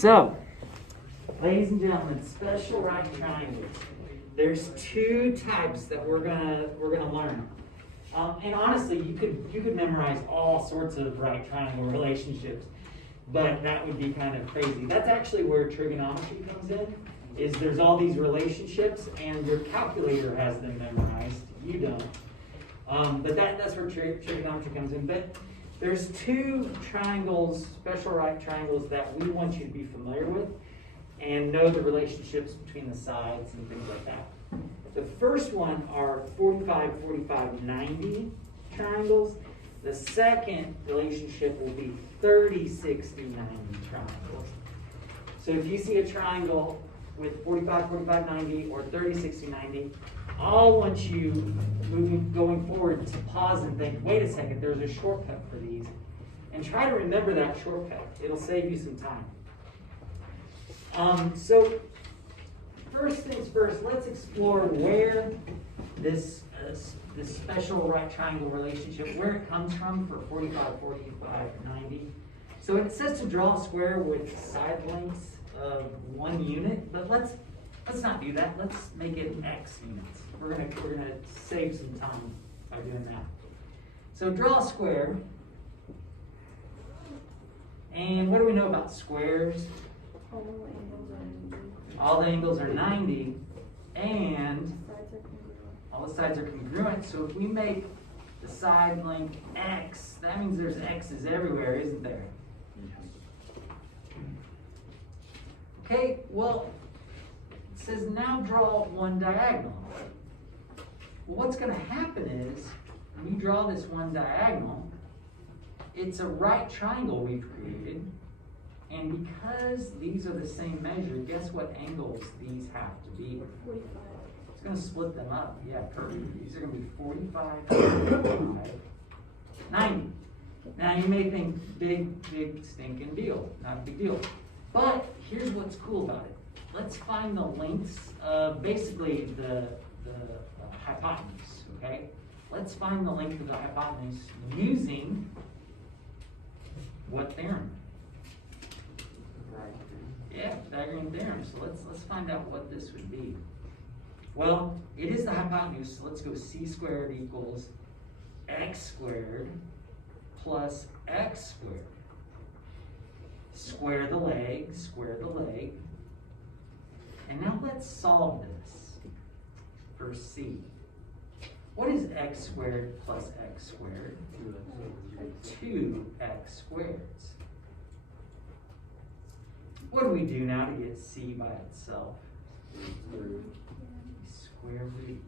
So, ladies and gentlemen, special right triangles. There's two types that we're gonna learn. And honestly, you could memorize all sorts of right triangle relationships, but that would be kind of crazy. That's actually where trigonometry comes in. Is there's all these relationships, and your calculator has them memorized. You don't. But that's where trigonometry comes in. But there's two triangles, special right triangles, that we want you to be familiar with and know the relationships between the sides and things like that. The first one are 45, 45, 90 triangles. The second relationship will be 30, 60, 90 triangles. So if you see a triangle with 45, 45, 90 or 30, 60, 90, I'll want you going forward to pause and think, wait a second, there's a shortcut for these. And try to remember that shortcut. It'll save you some time. So first things first, let's explore where this special right triangle relationship, where it comes from for 45, 45, 90. So it says to draw a square with side lengths of 1 unit, but let's not do that. Let's make it x units. We're gonna save some time by doing that. So draw a square. And what do we know about squares? All the angles are 90, and all the sides are congruent. So if we make the side length x, that means there's x's everywhere, isn't there? Okay, well, it says now draw one diagonal. Well, what's going to happen is, when you draw this one diagonal, it's a right triangle we've created. And because these are the same measure, guess what angles these have to be? 45. It's going to split them up. Yeah, perfect. These are going to be 45, 45, 90. Now you may think big stinking deal. Not a big deal. But here's what's cool about it. Let's find the lengths of basically the hypotenuse, okay? Let's find the length of the hypotenuse using what theorem? Yeah, Pythagorean theorem. So let's find out what this would be. Well, it is the hypotenuse, so let's go c squared equals x squared plus x squared. Square the leg, square the leg. And now let's solve this for c. What is x squared plus x squared? 2x squared. What do we do now to get c by itself? Square root.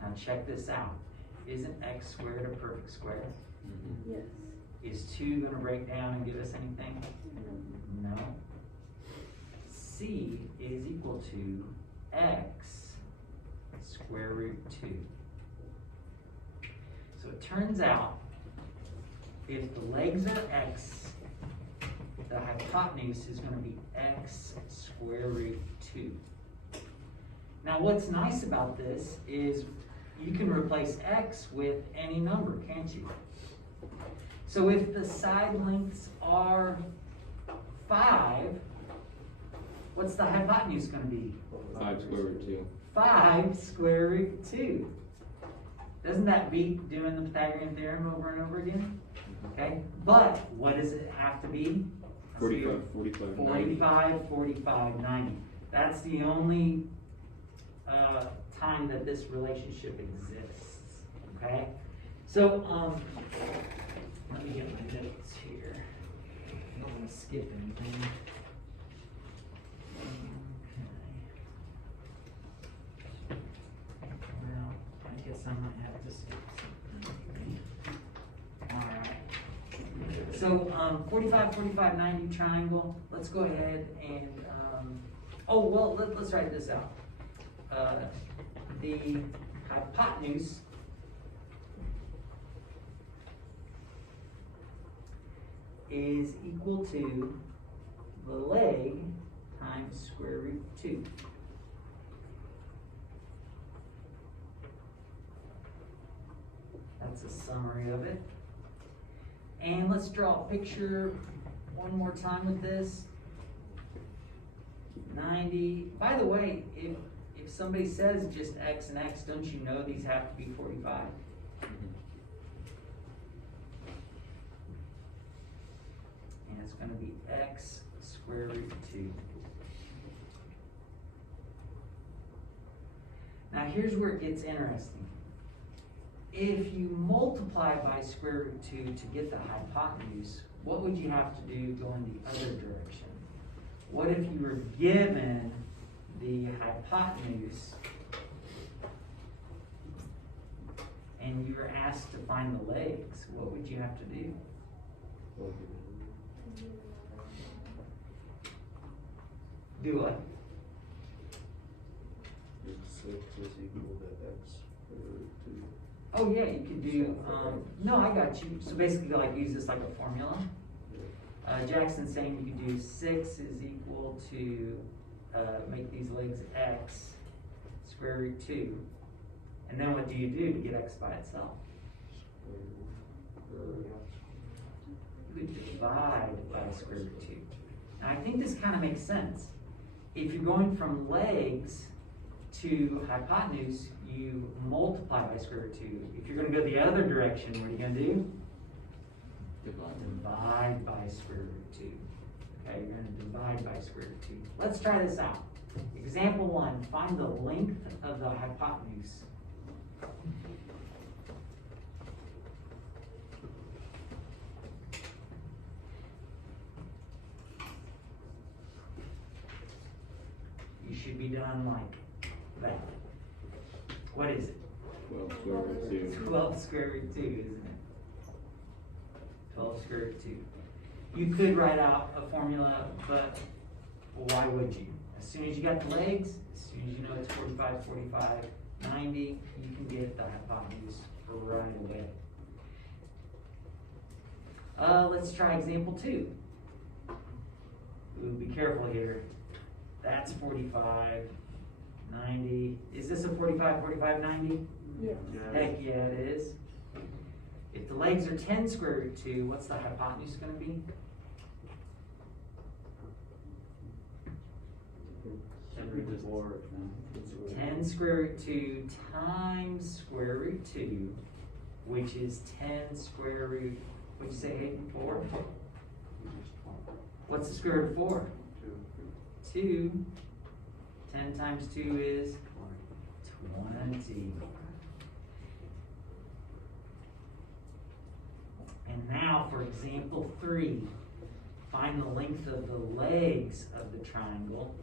Now check this out. Isn't x squared a perfect square? Yes. Is 2 going to break down and give us anything? No. C is equal to x square root 2. So it turns out, if the legs are x, the hypotenuse is going to be x square root 2. Now what's nice about this is you can replace x with any number, can't you? So if the side lengths are 5, what's the hypotenuse going to be? 5 square root 2. 5 square root 2. Doesn't that beat doing the Pythagorean theorem over and over again? Okay, but what does it have to be? 45, 45, 90. 45, 45, 90. That's the only time that this relationship exists. Okay, so let me get my notes here. I don't want to skip anything. Okay. Well, I guess I might have to skip something. All right. So 45, 45, 90 triangle. Let's go ahead and, let's write this out. The hypotenuse is equal to the leg times square root 2. That's a summary of it. And let's draw a picture one more time with this. 90. By the way, if somebody says just X and X, don't you know these have to be 45? And it's going to be X square root 2. Now here's where it gets interesting. If you multiply by square root 2 to get the hypotenuse, what would you have to do going the other direction? What if you were given the hypotenuse and you were asked to find the legs? What would you have to do? Do what? 6 is equal to X root 2. Oh yeah, you could do, no, I got you. So basically like use this like a formula. Jackson's saying you could do 6 is equal to, make these legs X square root 2. And then what do you do to get X by itself? You would divide by square root 2. Now I think this kind of makes sense. If you're going from legs to hypotenuse, you multiply by square root 2. If you're going to go the other direction, what are you going to do? Divide by square root 2. Okay, you're going to divide by square root 2. Let's try this out. Example 1, find the length of the hypotenuse. You should be done like that. What is it? 12 square root 2. 12 square root 2, isn't it? 12 square root 2. You could write out a formula, but why would you? As soon as you got the legs, as soon as you know it's 45, 45, 90, you can get the hypotenuse right away. Let's try example 2. Ooh, be careful here. That's 45, 90. Is this a 45, 45, 90? Yeah. Heck yeah, it is. If the legs are 10 square root 2, what's the hypotenuse going to be? 10 square root 2 times square root 2, which is 10 square root, what'd you say, 4? What's the square root of 4? 2. 10 times 2 is 20. And now for example 3, find the length of the legs of the triangle.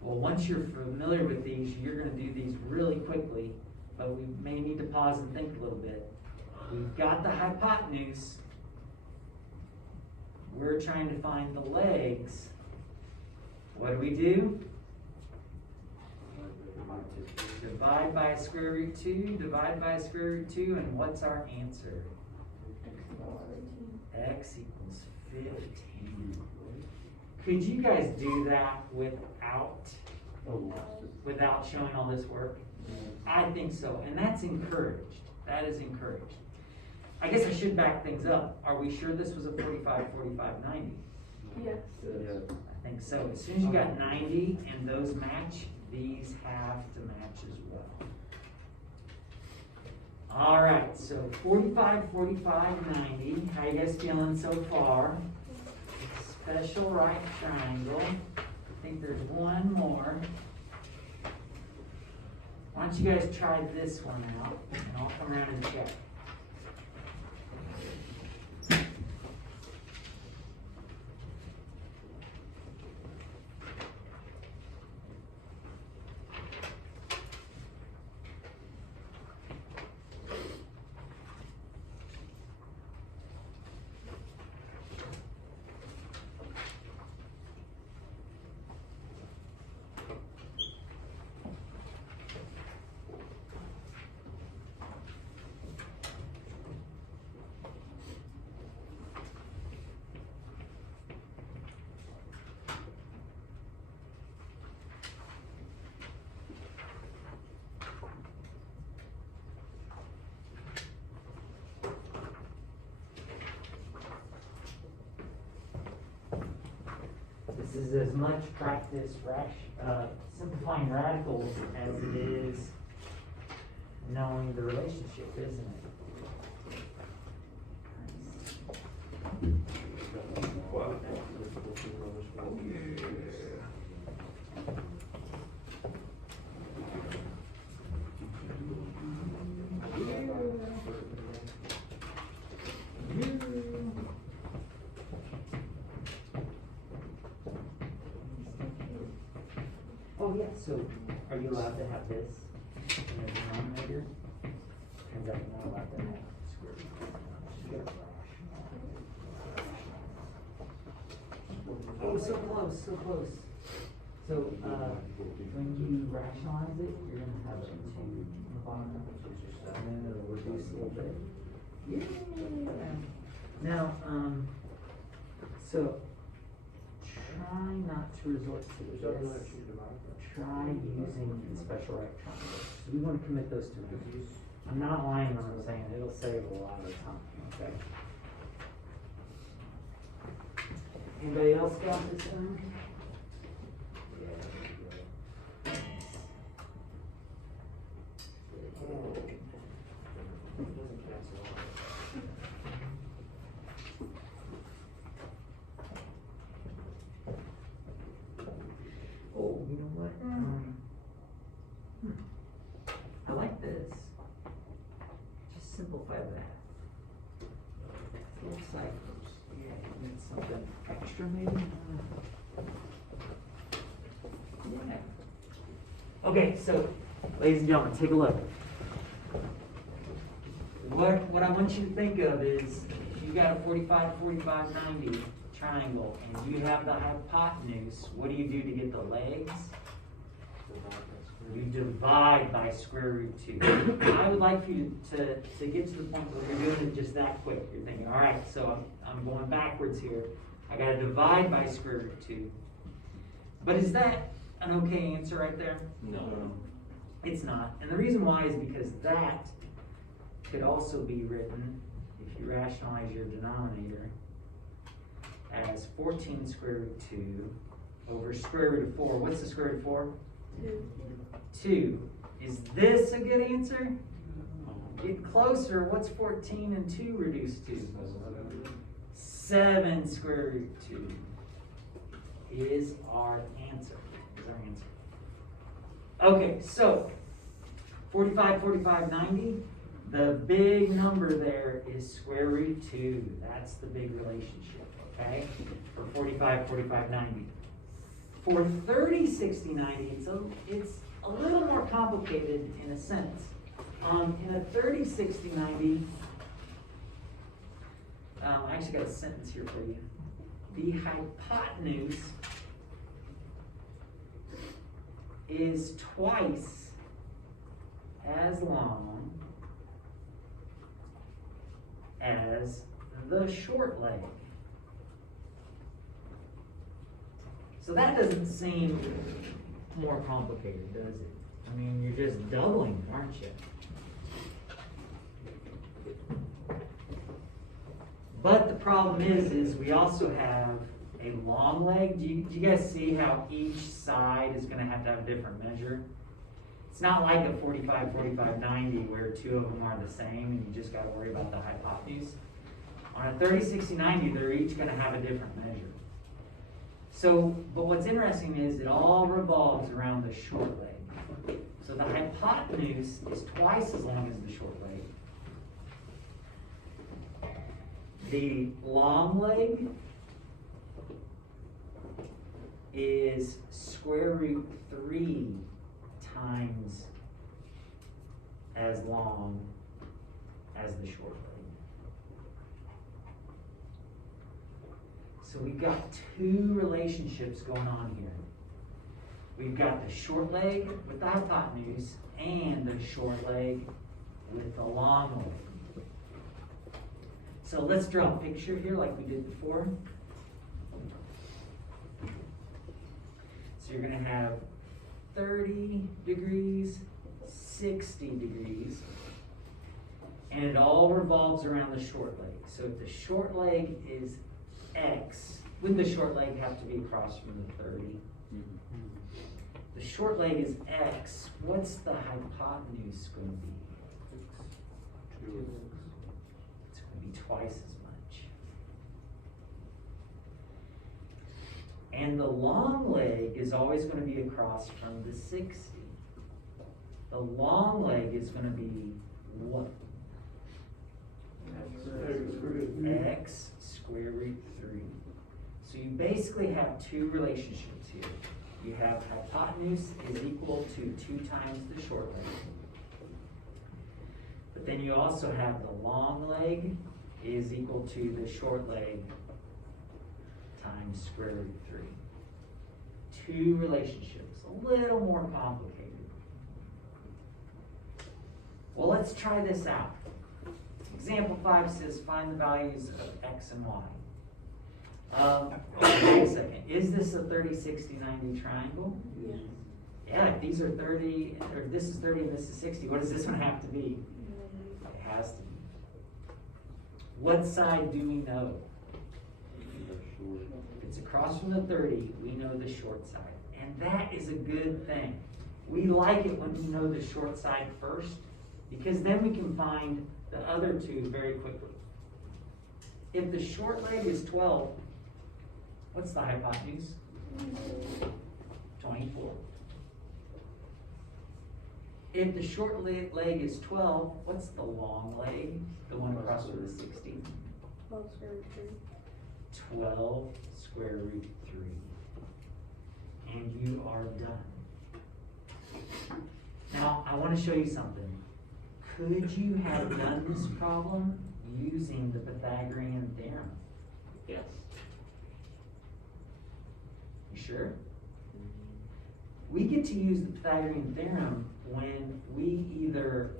Well, once you're familiar with these, you're going to do these really quickly, but we may need to pause and think a little bit. We've got the hypotenuse. We're trying to find the legs. What do? Divide by square root 2, divide by square root 2, and what's our answer? X equals 15. Could you guys do that without showing all this work? I think so, and that's encouraged. That is encouraged. I guess I should back things up. Are we sure this was a 45, 45, 90? Yes. I think so. As soon as you got 90 and those match, these have to match as well. All right, so 45, 45, 90. How you guys feeling so far? Special right triangle. I think there's one more. Why don't you guys try this one out, and I'll come around and check. is as much practice simplifying radicals as it is knowing the relationship, isn't it? Wow. Oh, yeah, so are you allowed to have this in the denominator? Turns out you're not allowed to have square root. Oh, so close, so close. So, when you rationalize it, you're gonna have a 2 on the bottom, and then it'll reduce a little bit. Yeah. Now, so, try not to resort to this. Try using the special right triangles. So we want to commit those to it. I'm not lying when I'm saying it'll save a lot of time, okay? Anybody else got this one? Oh, you know what? I like this. Just simplify that. Little ciphers. Yeah, need something extra maybe? Yeah. Okay, so, ladies and gentlemen, take a look. What I want you to think of is, if you got a 45, 45, 90 triangle, and you have the hypotenuse, what do you do to get the legs? You divide by square root 2. I would like for you to get to the point where you're doing it just that quick. You're thinking, all right, so I'm going backwards here. I got to divide by square root 2. But is that an okay answer right there? No. It's not. And the reason why is because that could also be written, if you rationalize your denominator, as 14 square root 2 over square root of 4. What's the square root of 4? 2. Is this a good answer? Get closer. What's 14 and 2 reduced to? 7 square root 2 is our answer. Okay, so 45, 45, 90. The big number there is square root 2. That's the big relationship, okay? For 45, 45, 90. For 30, 60, 90, it's a little more complicated in a sense. In a 30, 60, 90, I actually got a sentence here for you. The hypotenuse is twice as long as the short leg. So that doesn't seem more complicated, does it? I mean, you're just doubling, aren't you? But the problem is we also have a long leg. Do you guys see how each side is going to have a different measure? It's not like a 45, 45, 90 where two of them are the same and you just got to worry about the hypotenuse. On a 30, 60, 90, they're each going to have a different measure. So, but what's interesting is it all revolves around the short leg. So the hypotenuse is twice as long as the short leg. The long leg is square root 3 times as long as the short leg. So we've got two relationships going on here. We've got the short leg with the hypotenuse and the short leg with the long leg. So let's draw a picture here like we did before. So you're going to have 30 degrees, 60 degrees, and it all revolves around the short leg. So if the short leg is x, would the short leg have to be across from the 30? The short leg is x. What's the hypotenuse going to be? It's going to be twice as much. And the long leg is always going to be across from the 60. The long leg is going to be what? X square root 3. So you basically have two relationships here. You have hypotenuse is equal to 2 times the short leg. But then you also have the long leg is equal to the short leg times square root 3. Two relationships, a little more complicated. Well, let's try this out. Example 5 says find the values of x and y. Wait a second. Is this a 30, 60, 90 triangle? Yes. Yeah, if these are 30, or this is 30 and this is 60, what does this one have to be? It has to be. What side do we know? If it's across from the 30, we know the short side. And that is a good thing. We like it when we know the short side first, because then we can find the other two very quickly. If the short leg is 12, what's the hypotenuse? 24. If the short leg is 12, what's the long leg? The one across from the 60? 12 square root 3. 12 square root 3. And you are done. Now, I want to show you something. Could you have done this problem using the Pythagorean theorem? Yes. You sure? We get to use the Pythagorean theorem when we either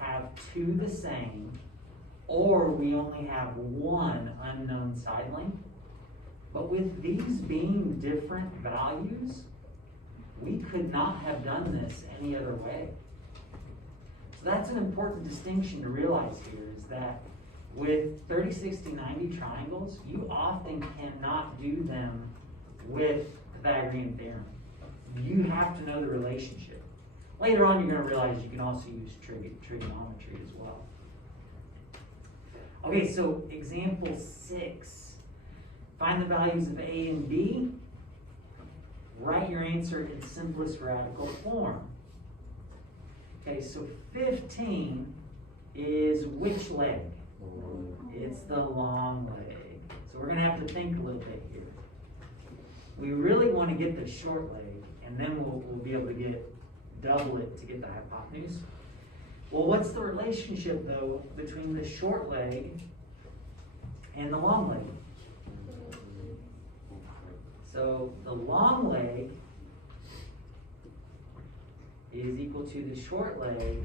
have two the same or we only have one unknown side length. But with these being different values, we could not have done this any other way. So that's an important distinction to realize here, is that with 30, 60, 90 triangles, you often cannot do them with Pythagorean theorem. You have to know the relationship. Later on, you're going to realize you can also use trigonometry as well. Okay, so example 6. Find the values of A and B. Write your answer in simplest radical form. Okay, so 15 is which leg? It's the long leg. So we're going to have to think a little bit here. We really want to get the short leg, and then we'll be able to get double it to get the hypotenuse. Well, what's the relationship, though, between the short leg and the long leg? So the long leg is equal to the short leg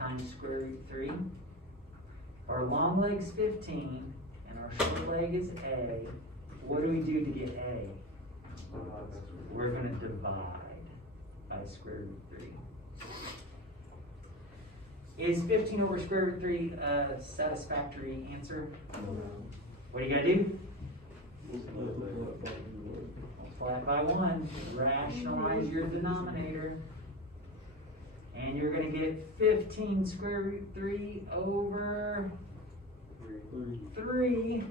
times square root 3. Our long leg's 15, and our short leg is A. What do we do to get A? We're going to divide by square root 3. Is 15 over square root 3 a satisfactory answer? What do you got to do? Multiply it by 1. Rationalize your denominator. And you're going to get 15 square root 3 over 3,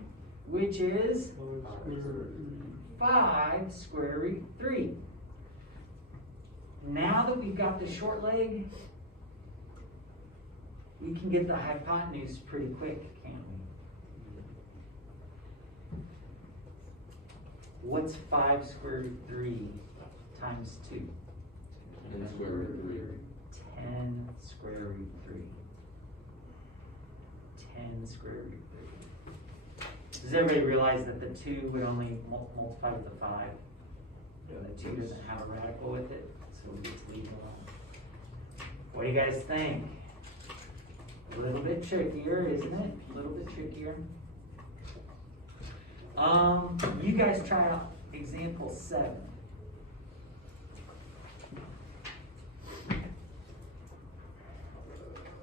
which is 5 square root 3. Now that we've got the short leg, we can get the hypotenuse pretty quick, can't we? What's 5 square root 3 times 2? 10 square root 3. 10 square root 3. 10 square root 3. Does everybody realize that the 2 would only multiply with the 5? And the 2 doesn't have a radical with it, so we just leave it alone. What do you guys think? A little bit trickier, isn't it? A little bit trickier. You guys try out example 7.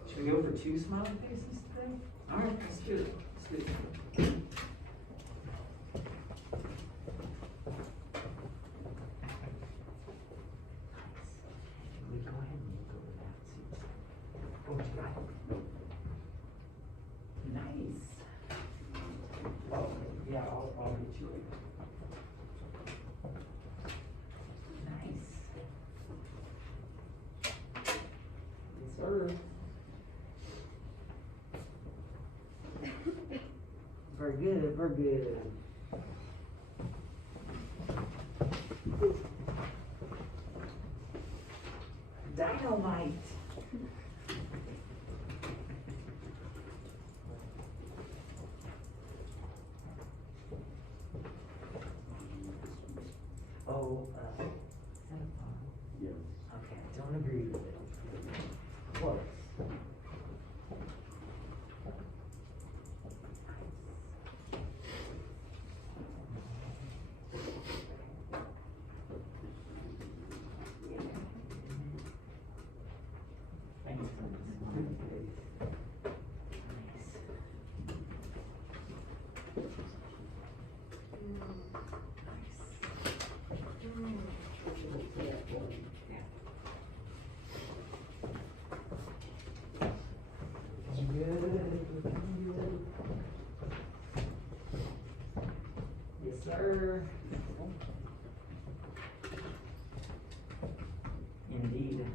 Should we go for 2 smiley faces today? All right, let's do it. Let's do it. Yeah, I'll get you later. Nice. Yes, sir. Very good, very good. Dynamite. Oh, is that a phone? Yes. Okay, I don't agree with it. Close. Thank you for this. Yes, sir. Indeed.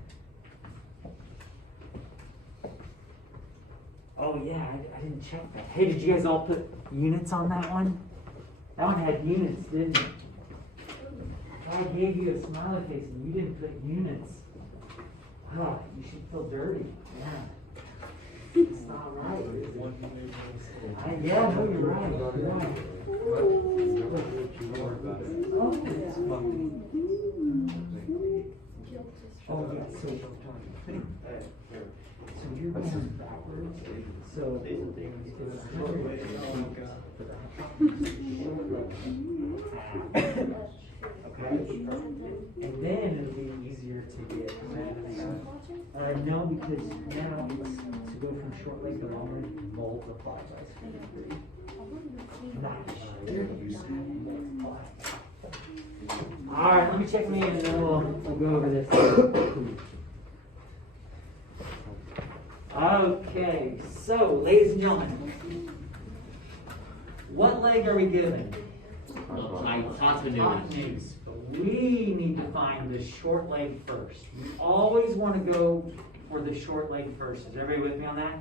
Oh yeah, I didn't check that. Hey, did you guys all put units on that one? That one had units, didn't it? I gave you a smiley face and you didn't put units. Oh, you should feel dirty. Yeah. It's not right, is it? Yeah, no, you're right. You're right. Oh, yeah, so you're going backwards, so and then it'll be easier to get. No, because now it's to go from short leg to long leg, multiply by square root. All right, let me check me in and then we'll go over this. Okay, so ladies and gentlemen, what leg are we given? Hypotenuse. We need to find the short leg first. We always want to go for the short leg first. Is everybody with me on that?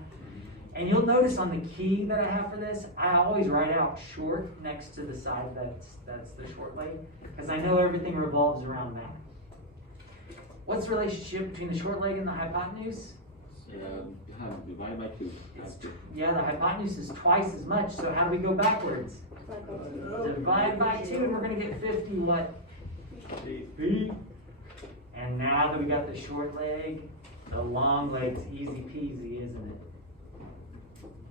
And you'll notice on the key that I have for this, I always write out short next to the side that's the short leg, because I know everything revolves around that. What's the relationship between the short leg and the hypotenuse? Divide by 2. Yeah, the hypotenuse is twice as much, so how do we go backwards? Divide by 2, and we're going to get 50 what? Feet. And now that we got the short leg, the long leg's easy peasy, isn't it?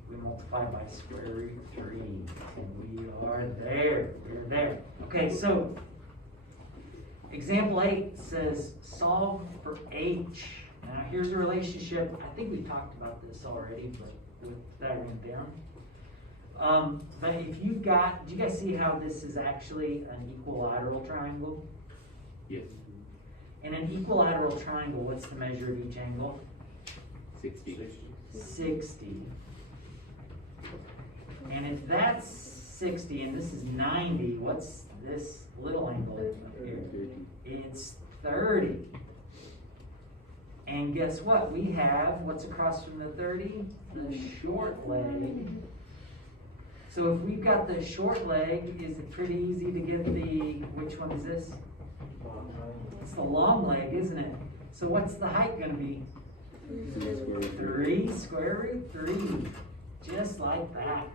We multiply by square root 3, and we are there. We're there. Okay, so example 8 says solve for h. Now here's a relationship. I think we talked about this already, but with that written down. But if you've got, do you guys see how this is actually an equilateral triangle? Yes. In an equilateral triangle, what's the measure of each angle? 60. 60. And if that's 60 and this is 90, what's this little angle up here? It's 30. And guess what? We have, what's across from the 30? The short leg. So if we've got the short leg, is it pretty easy to get the, which one is this? It's the long leg, isn't it? So what's the height going to be? 3 square root 3. Just like that.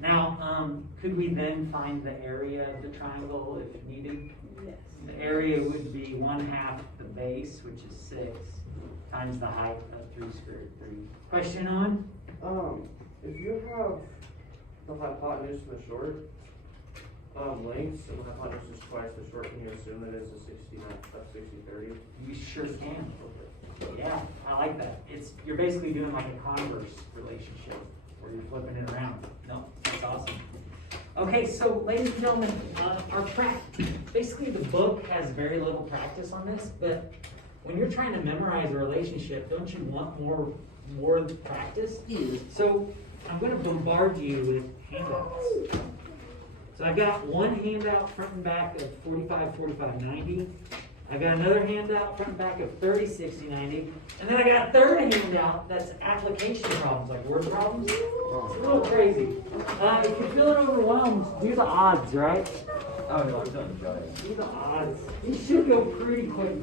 Now, could we then find the area of the triangle if needed? Yes. The area would be 1/2 the base, which is 6, times the height of 3 square root 3. Question on? If you have the hypotenuse and the short lengths, and the hypotenuse is twice the short, can you assume that it's a 60/30? You sure can. Yeah, I like that. You're basically doing like a converse relationship where you're flipping it around. No, that's awesome. Okay, so ladies and gentlemen, our basically the book has very little practice on this, but when you're trying to memorize a relationship, don't you want more practice? So I'm going to bombard you with handouts. So I got one handout front and back of 45, 45, 90. I got another handout front and back of 30, 60, 90. And then I got a third handout that's application problems, like word problems. It's a little crazy. If you're feeling overwhelmed, do the odds, right? Oh, no, I've done the giant. Do the odds. You should go pretty quick.